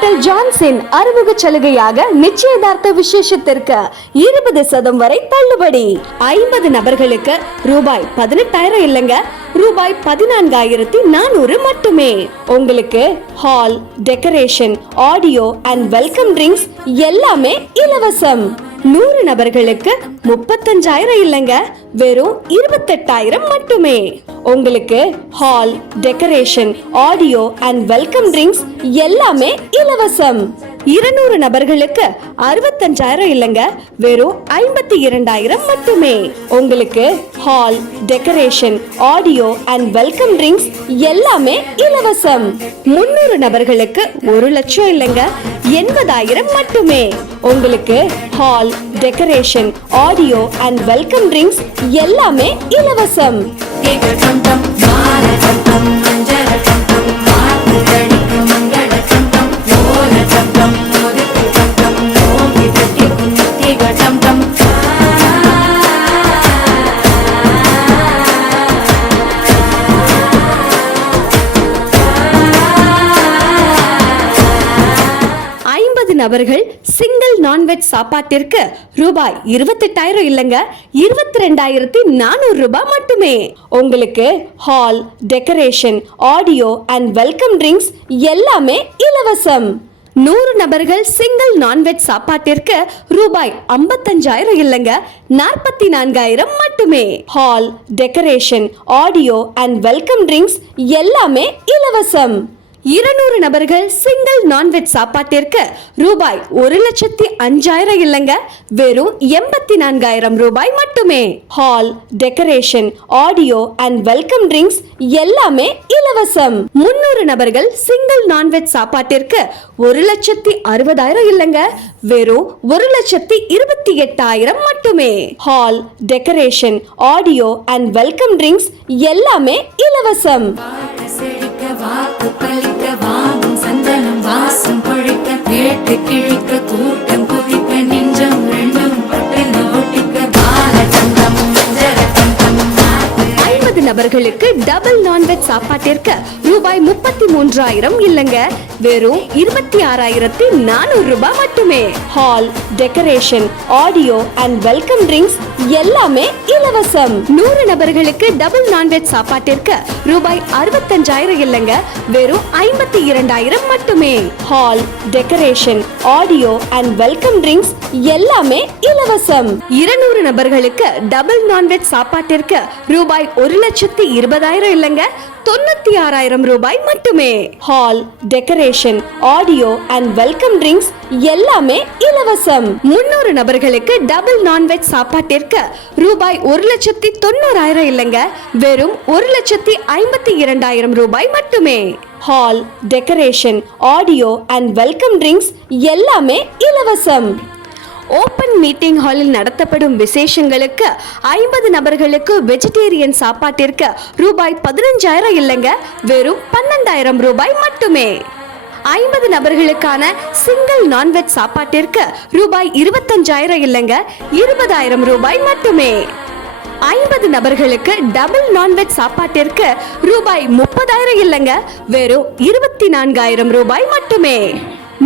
Hotel ஜான்ஸின் அறிமுக சலுகையாக நிச்சயதார்த்த விசேஷத்திற்கு 20% வரை தள்ளுபடி. 50 நபர்களுக்கு ரூபாய் 18,000 இல்லங்க, ரூபாய் 14,400 மட்டுமே. உங்களுக்கு hall, decoration, audio and welcome drinks எல்லாமே இலவசம். 100 நபர்களுக்கு 35,000 இல்லங்க, வெறும் 28,000 மட்டுமே. உங்களுக்கு hall, decoration, audio and welcome drinks எல்லாமே இலவசம். 200 நபர்களுக்கு 65,000 இல்லங்க, வெறும் 52,000 மட்டுமே. உங்களுக்கு hall, decoration, audio and welcome drinks எல்லாமே இலவசம். 300 நபர்களுக்கு 1 லட்சம் இல்லங்க, 80,000 மட்டுமே. உங்களுக்கு hall, decoration, audio and welcome drinks எல்லாமே இலவசம். நபர்கள் சிங்கிள் நான்வெஜ் சாப்பாட்டிற்கு ரூபாய் 28,000 இல்லங்க, 22,400 ரூபாய் மட்டுமே. உங்களுக்கு hall, decoration, audio and welcome drinks எல்லாமே இலவசம். 100 நபர்கள் சிங்கிள் நான்வெஜ் சாப்பாட்டிற்கு ரூபாய் 55,000 இல்லங்க, 44,000 மட்டுமே. Hall, decoration, audio and welcome drinks எல்லாமே இலவசம். 200 நபர்கள் சிங்கிள் நான்வெஜ் சாப்பாட்டிற்கு ரூபாய் 1,05,000 இல்லங்க, வெறும் 84,000 ரூபாய் மட்டுமே. Hall, decoration, audio and welcome drinks எல்லாமே இலவசம். 300 நபர்கள் சிங்கிள் நான்வெஜ் சாப்பாட்டிற்கு 1,60,000 இல்லங்க, வெறும் 1,28,000 மட்டுமே. Hall, decoration, audio and welcome drinks எல்லாமே இலவசம். வாக்கு பலிக்க வாங்கும் சந்தனம் வாசம் பொழிக்க கேட்டு கிழிக்க கூட்டம் குதிக்க நெஞ்சம் ரெண்டும் பட்டு நோட்டிக்க பாலச்சந்தம் மஞ்சரத்தம். 50 நபர்களுக்கு டபுள் நான்வெஜ் சாப்பாட்டிற்கு ரூபாய் 33,000 இல்லங்க, வெறும் 26,400 ரூபாய் மட்டுமே. Hall, decoration, audio and welcome drinks எல்லாமே இலவசம். 100 நபர்களுக்கு டபுள் நான்வெஜ் சாப்பாட்டிற்கு ரூபாய் 65,000 இல்லங்க, வெறும் 52,000 மட்டுமே. Hall, decoration, audio and welcome drinks எல்லாமே இலவசம். 200 நபர்களுக்கு டபுள் நான்வெஜ் சாப்பாட்டிற்கு ரூபாய் 1,20,000 இல்லங்க, 96,000 ரூபாய் மட்டுமே. Hall, decoration, audio and welcome drinks எல்லாமே இலவசம். 300 நபர்களுக்கு டபுள் நான்வெஜ் சாப்பாட்டிற்கு ரூபாய் 1,90,000 இல்லங்க, வெறும் 1,52,000 ரூபாய் மட்டுமே. Hall, decoration, audio and welcome drinks எல்லாமே இலவசம். ஓப்பன் மீட்டிங் ஹாலில் நடத்தப்படும் விசேஷங்களுக்கு 50 நபர்களுக்கு வெஜிடேரியன் சாப்பாட்டிற்கு ரூபாய் 15,000 இல்லங்க, வெறும் 12,000 ரூபாய் மட்டுமே. 50 நபர்களுக்கான சிங்கிள் நான்வெஜ் சாப்பாட்டிற்கு ரூபாய் 25,000 இல்லங்க, 20,000 ரூபாய் மட்டுமே. 50 நபர்களுக்கு டபுள் நான்வெஜ் சாப்பாட்டிற்கு ரூபாய் 30,000 இல்லங்க, வெறும் 24,000 ரூபாய் மட்டுமே.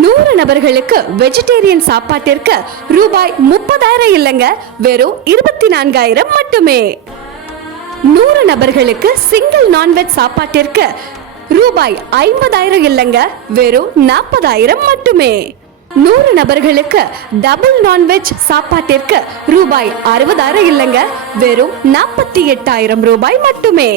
100 நபர்களுக்கு வெஜிடேரியன் சாப்பாட்டிற்கு ரூபாய் 30,000 இல்லங்க, வெறும் 24,000 மட்டுமே. 100 நபர்களுக்கு சிங்கிள் நான்வெஜ் சாப்பாட்டிற்கு ரூபாய் 50,000 இல்லங்க, வெறும் 40,000 மட்டுமே. 100 நபர்களுக்கு டபுள் நான்வெஜ் சாப்பாட்டிற்கு ரூபாய் 60,000 இல்லங்க, வெறும் 48,000 ரூபாய் மட்டுமே.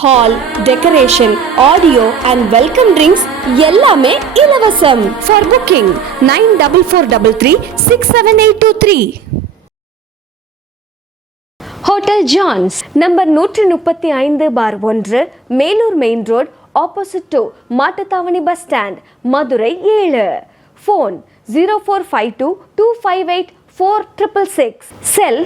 Hall, decoration, audio and welcome drinks எல்லாமே இலவசம். For booking 9443367823. Hotel Jahns number 135/1, Melur main road, opposite to Mattuthavani bus stand, Madurai 7. Phone 0452258466. Cell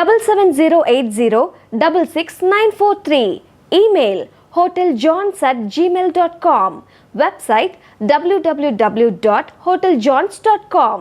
7708066943. Email hoteljahns@gmail.com. Website www.hoteljahns.com.